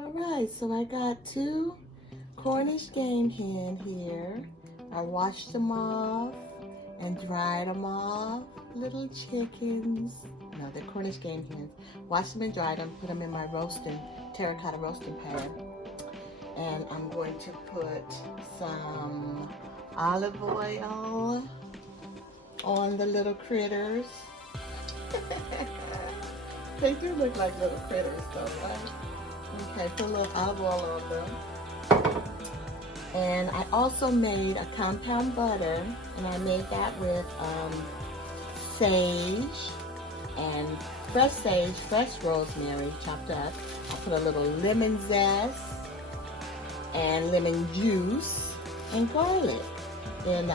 Alright, so I got 2 Cornish game hen here. I washed them off and dried them off. Little chickens. No, they're Cornish game hens. Washed them and dried them, put them in my terracotta roasting pan. And I'm going to put some olive oil on the little critters. They do look like little critters though, right? Okay, put a little olive oil on them. And I also made a compound butter, and I made that with sage and fresh rosemary chopped up. I put a little lemon zest and lemon juice and garlic. Then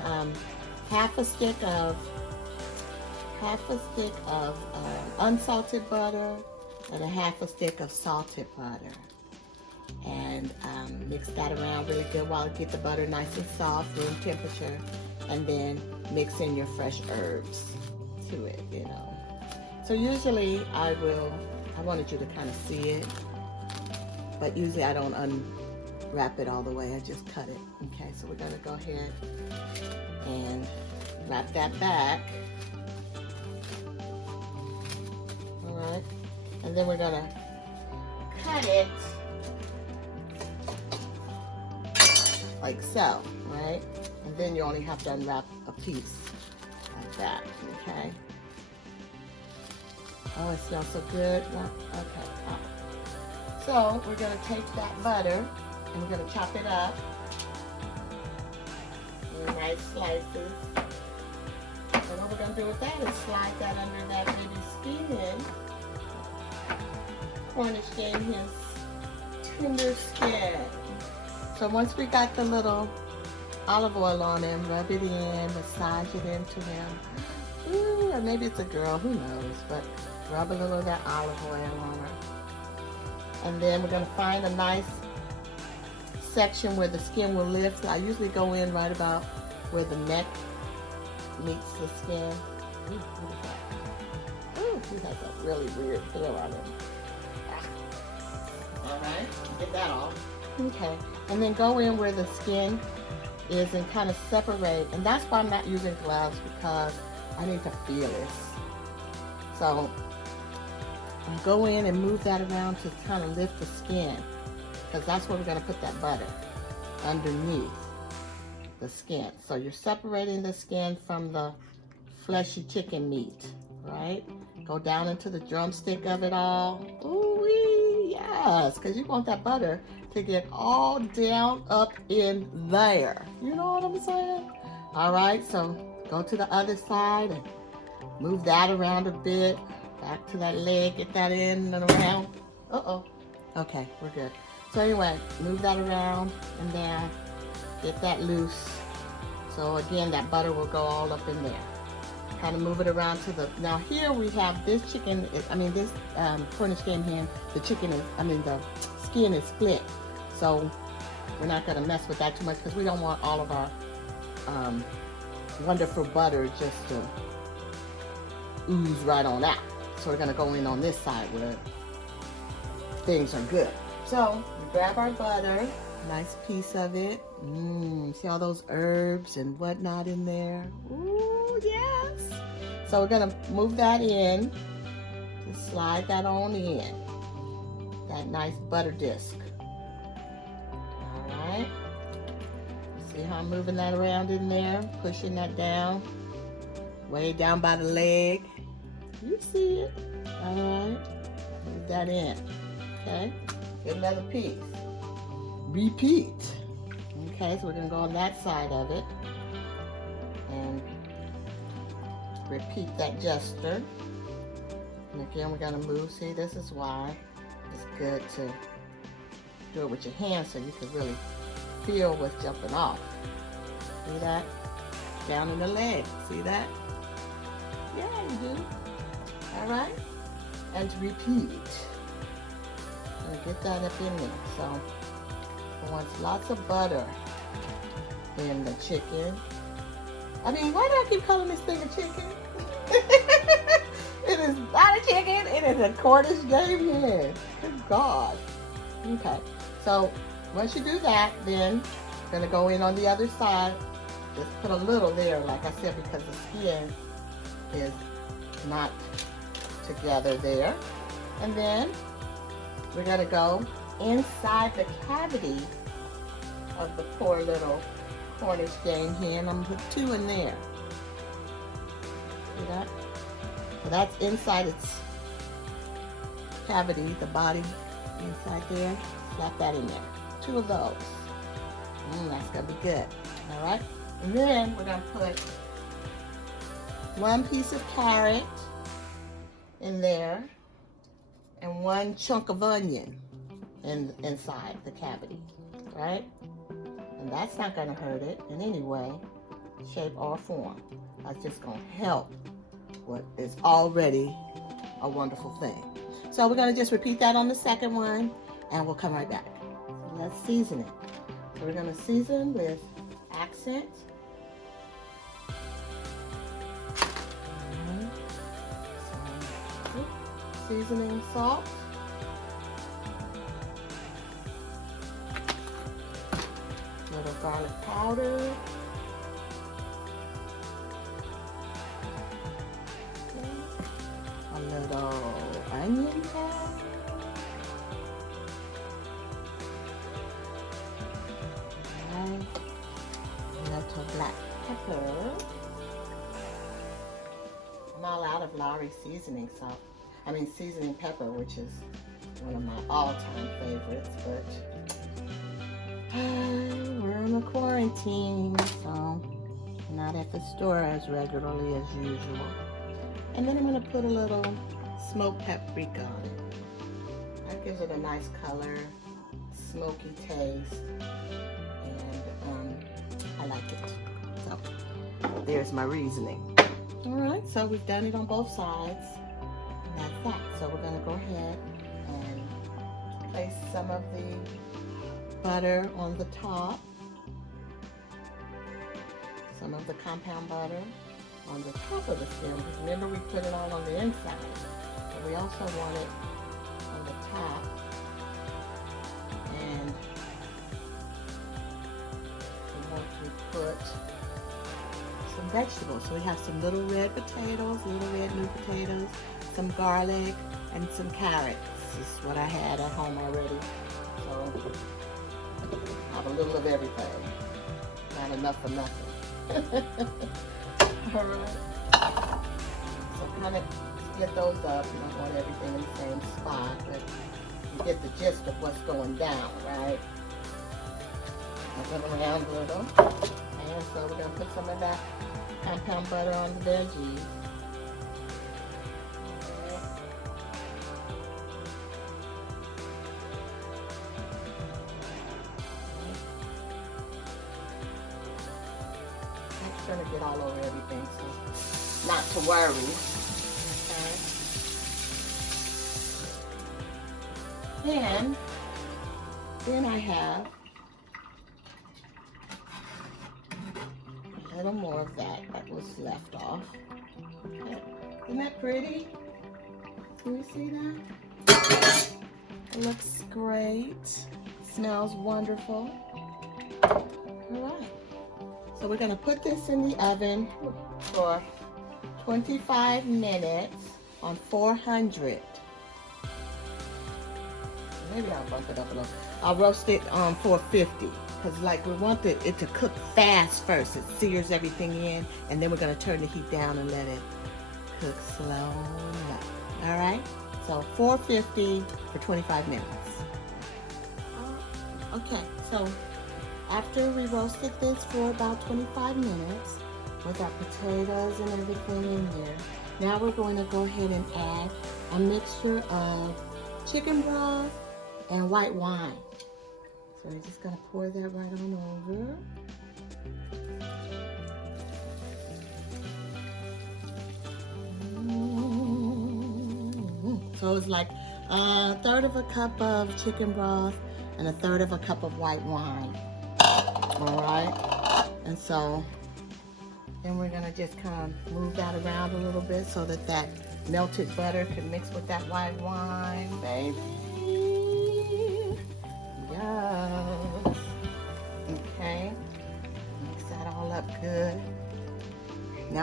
half a stick of unsalted butter and a half a stick of salted butter. And mix that around really good while it gets the butter nice and soft, room temperature, and then mix in your fresh herbs to it, you know. So usually I wanted you to kind of see it, but usually I don't unwrap it all the way, I just cut it. Okay, so we're gonna go ahead and wrap that back. All right, and then we're gonna cut it like so, right? And then you only have to unwrap a piece like that, okay? Oh, it smells so good. Okay, so we're gonna take that butter and we're gonna chop it up in nice slices. And what we're gonna do with that is slide that under that baby skin. Cornish game hens tender skin. So once we got the little olive oil on him, rub it in, massage it into him. Ooh, or maybe it's a girl, who knows, but rub a little of that olive oil on her. And then we're gonna find a nice section where the skin will lift. I usually go in right about where the neck meets the skin. Ooh, what is that? Ooh, he has a really weird hair on him. All right, get that off. Okay, and then go in where the skin is and kind of separate. And that's why I'm not using gloves, because I need to feel this. So go in and move that around to kind of lift the skin, because that's where we're going to put that butter, underneath the skin. So you're separating the skin from the fleshy chicken meat, right? Go down into the drumstick of it all. Ooh-wee, yes, because you want that butter to get all down up in there. You know what I'm saying? All right, so go to the other side and move that around a bit. Back to that leg, get that in and around. Uh-oh. Okay, we're good. So anyway, move that around and then get that loose. So again, that butter will go all up in there. Kind of move it around to the, now here we have this chicken, this Cornish game hen, the skin is split. So we're not gonna mess with that too much, because we don't want all of our wonderful butter just to ooze right on out. So we're gonna go in on this side where things are good. So we grab our butter, nice piece of it. See all those herbs and whatnot in there? Ooh, yes. So we're gonna move that in, just slide that on in, that nice butter disc. All right. See how I'm moving that around in there, pushing that down, way down by the leg. You see it. All right. Move that in. Okay. Get another piece. Repeat. Okay, so we're going to go on that side of it and repeat that gesture. And again, we're going to move. See, this is why it's good to do it with your hands, so you can really feel what's jumping off. See that? Down in the leg. See that? Yeah, you do. All right. And repeat. And get that up in there. So I want lots of butter in the chicken. Why do I keep calling this thing a chicken? It is not a chicken. It is a Cornish game hen. Good God. Okay, so once you do that, then you're gonna go in on the other side. Just put a little there, like I said, because the skin is not together there. And then we're gonna go inside the cavity of the poor little Cornish game hen. I'm gonna put 2 in there. See that? So that's inside its cavity, the body inside there. Slap that in there. 2 of those. That's gonna be good. All right. And then we're gonna put 1 piece of carrot in there and 1 chunk of onion inside the cavity, right? And that's not gonna hurt it in any way, shape, or form. That's just gonna help what is already a wonderful thing. So we're gonna just repeat that on the second one, and we'll come right back. So let's season it. So we're gonna season with accent. Seasoning salt. Little garlic powder. A little onion powder. And a little black pepper. I'm all out of Lawry seasoning salt. Seasoning pepper, which is one of my all-time favorites, but we're in a quarantine, so not at the store as regularly as usual. And then I'm going to put a little smoked paprika on it. That gives it a nice color, smoky taste, and I like it. So there's my reasoning. All right, so we've done it on both sides. That's that. So we're going to go ahead and place some of the butter on the top, some of the compound butter on the top of the skin. Remember, we put it all on the inside, but we also want it on the top. And we want to put some vegetables. So we have some little red potatoes, little red new potatoes, some garlic, and some carrots. This is what I had at home already. So I have a little of everything. Not enough for nothing. Alright. So kind of split those up. You don't want everything in the same spot, but you get the gist of what's going down, right? Move it around a little. And so we're going to put some of that compound butter on the veggies. Going to get all over everything, so not to worry. Okay. And then I have a little more of that was left off. Okay. Isn't that pretty? Can you see that? It looks great. Smells wonderful. All right. So we're going to put this in the oven for 25 minutes on 400. Maybe I'll bump it up a little. I'll roast it on 450 because we want it to cook fast first. It sears everything in, and then we're going to turn the heat down and let it cook slowly. All right? So 450 for 25 minutes. Okay, so after we roasted this for about 25 minutes with our potatoes and everything in there, now we're going to go ahead and add a mixture of chicken broth and white wine. So we're just going to pour that right on over. So it's like a third of a cup of chicken broth and a third of a cup of white wine. All right, and so then we're gonna just kind of move that around a little bit so that that melted butter can mix with that white wine, baby.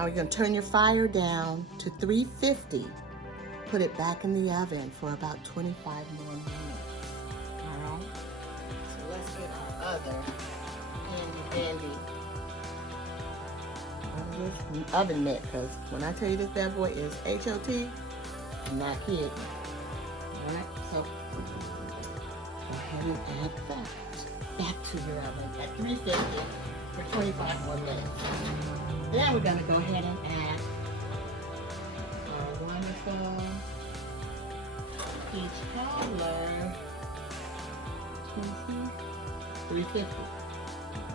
Now you're gonna turn your fire down to 350. Put it back in the oven for about 25 more minutes. All right? So let's get our other handy oven mitt, because when I tell you this bad boy is HOT, I'm not kidding. All right, so go ahead and add that back to your oven at 350 for 25 more minutes. Then we're gonna go ahead and add our wonderful peach cobbler. 350.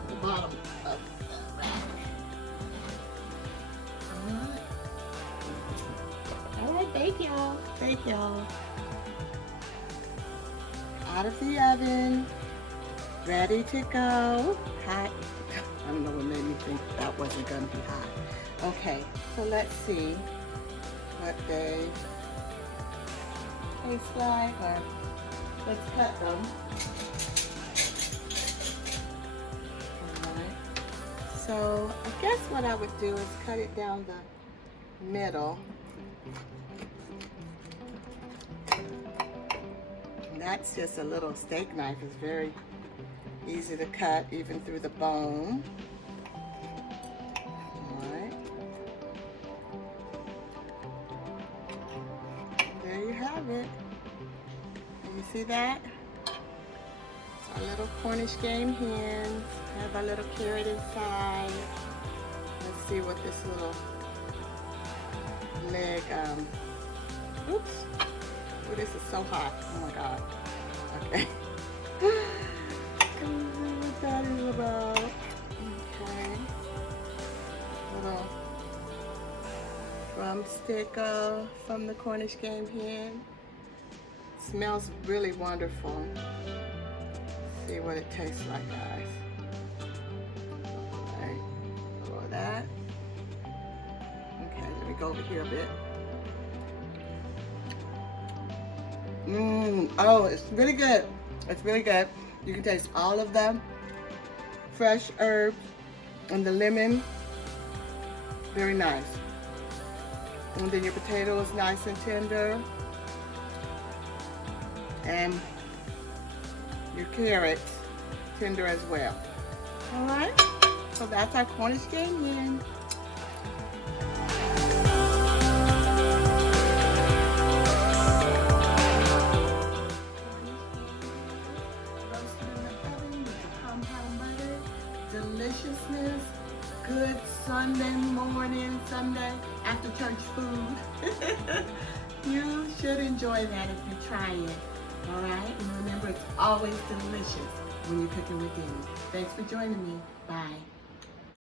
The bottom of the rack. Alright, bake y'all. Bake y'all. Out of the oven. Ready to go. Hot. I don't know what made me think that wasn't going to be hot. Okay, so let's see what they taste like. Or let's cut them. Alright. So I guess what I would do is cut it down the middle. And that's just a little steak knife. It's very easy to cut even through the bone. Alright. There you have it. You see that? It's our little Cornish game hens. Have our little carrot inside. Let's see what this little leg, oops. Oh, this is so hot. Oh my God. Okay. What that is about. Okay. Little drumstick from the Cornish game hen. Smells really wonderful. Let's see what it tastes like, guys. Alright, all of that. Okay, let me go over here a bit. Oh, it's really good. It's really good. You can taste all of the fresh herb and the lemon. Very nice. And then your potato is nice and tender. And your carrots tender as well. All right, so that's our Cornish game hen. Roasted in the oven with the compound butter. Deliciousness. Good Sunday morning, Sunday after church food. You should enjoy that if you try it. All right, and remember, it's always delicious when you're cooking with Denny. Thanks for joining me. Bye.